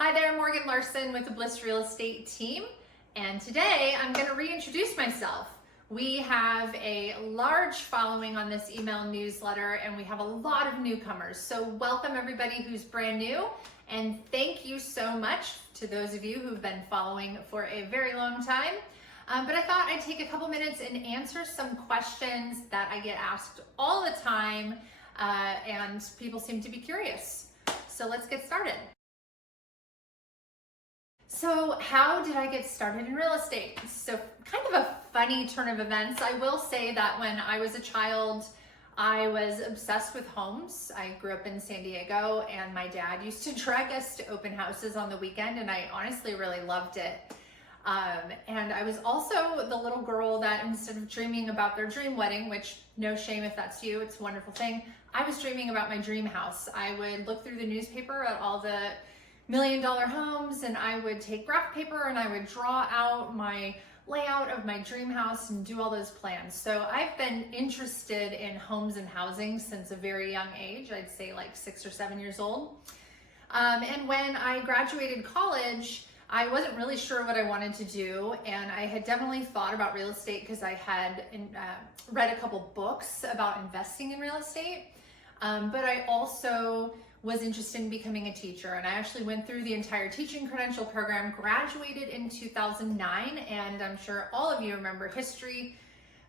Hi there, Morgan Larson with the Bliss Real Estate team, and today I'm going to reintroduce myself. We have a large following on this email newsletter and we have a lot of newcomers. So welcome everybody who's brand new, and thank you so much to those of you who've been following for a very long time. But I thought I'd take a couple minutes and answer some questions that I get asked all the time, and people seem to be curious. So let's get started. So how did I get started in real estate? So kind of a funny turn of events. I will say that when I was a child, I was obsessed with homes. I grew up in San Diego and my dad used to drag us to open houses on the weekend, and I honestly really loved it. And I was also the little girl that instead of dreaming about their dream wedding, which no shame if that's you, it's a wonderful thing, I was dreaming about my dream house. I would look through the newspaper at all the million-dollar homes, and I would take graph paper and I would draw out my layout of my dream house and do all those plans. So I've been interested in homes and housing since a very young age. I'd say like 6 or 7 years old. And when I graduated college, I wasn't really sure what I wanted to do, and I had definitely thought about real estate because I had read a couple books about investing in real estate, but I also was interested in becoming a teacher, and I actually went through the entire teaching credential program, graduated in 2009, and I'm sure all of you remember history,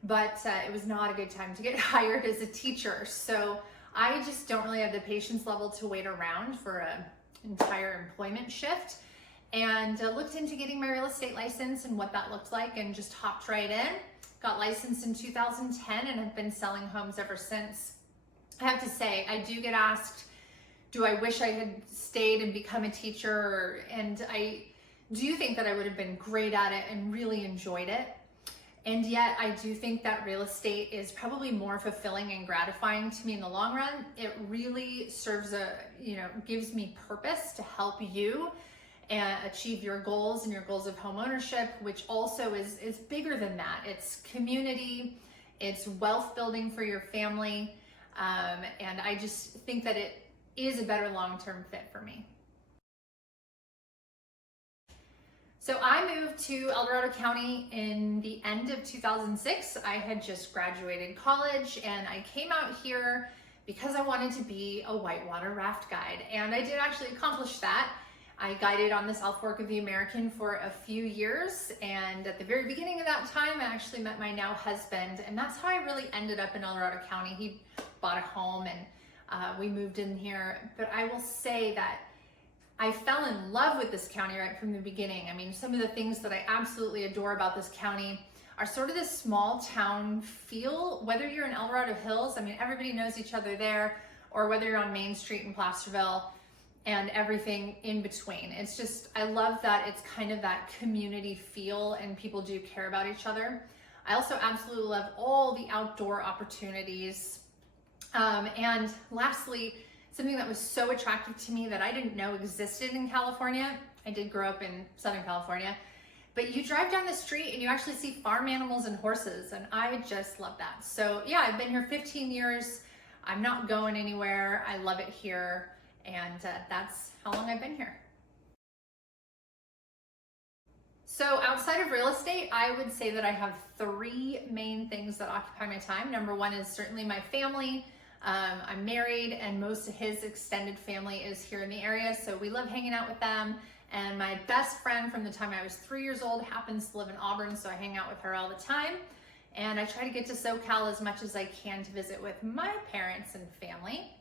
but it was not a good time to get hired as a teacher. So I just don't really have the patience level to wait around for an entire employment shift, and looked into getting my real estate license and what that looked like, and just hopped right in. Got licensed in 2010 and have been selling homes ever since. I have to say, I do get asked, do I wish I had stayed and become a teacher? And I do think that I would have been great at it and really enjoyed it. And yet I do think that real estate is probably more fulfilling and gratifying to me in the long run. It really serves gives me purpose to help you and achieve your goals and your goals of home ownership, which also is bigger than that. It's community, it's wealth building for your family. And I just think that it is a better long-term fit for me. So I moved to El Dorado County in the end of 2006. I had just graduated college and I came out here because I wanted to be a whitewater raft guide. And I did actually accomplish that. I guided on the South Fork of the American for a few years, and at the very beginning of that time I actually met my now husband, and that's how I really ended up in El Dorado County. He bought a home and we moved in here. But I will say that I fell in love with this county right from the beginning. I mean, some of the things that I absolutely adore about this county are sort of this small town feel, whether you're in El Dorado Hills, I mean, everybody knows each other there, or whether you're on Main Street in Placerville and everything in between. It's just, I love that it's kind of that community feel and people do care about each other. I also absolutely love all the outdoor opportunities. And lastly, something that was so attractive to me that I didn't know existed in California. I did grow up in Southern California, but you drive down the street and you actually see farm animals and horses, and I just love that. So yeah, I've been here 15 years. I'm not going anywhere. I love it here, and that's how long I've been here. So outside of real estate, I would say that I have 3 main things that occupy my time. Number 1 is certainly my family. I'm married, and most of his extended family is here in the area, so we love hanging out with them. And my best friend from the time I was 3 years old happens to live in Auburn, so I hang out with her all the time. And I try to get to SoCal as much as I can to visit with my parents and family.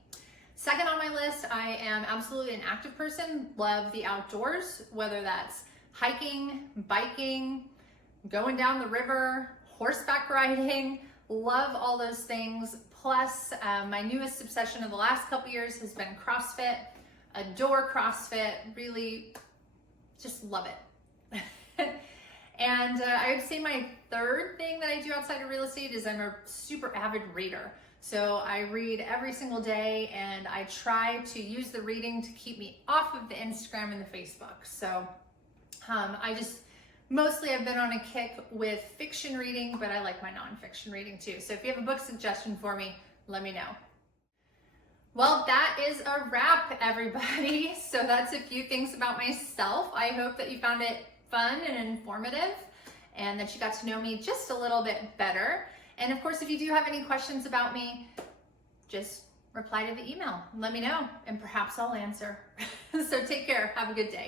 Second on my list, I am absolutely an active person, love the outdoors, whether that's hiking, biking, going down the river, horseback riding, love all those things. Plus, my newest obsession of the last couple years has been CrossFit. Adore CrossFit, really just love it. And I would say my third thing that I do outside of real estate is I'm a super avid reader. So I read every single day, and I try to use the reading to keep me off of the Instagram and the Facebook. So mostly I've been on a kick with fiction reading, but I like my nonfiction reading too. So if you have a book suggestion for me, let me know. Well, that is a wrap, everybody. So that's a few things about myself. I hope that you found it fun and informative and that you got to know me just a little bit better. And of course, if you do have any questions about me, just reply to the email. Let me know and perhaps I'll answer. So take care. Have a good day.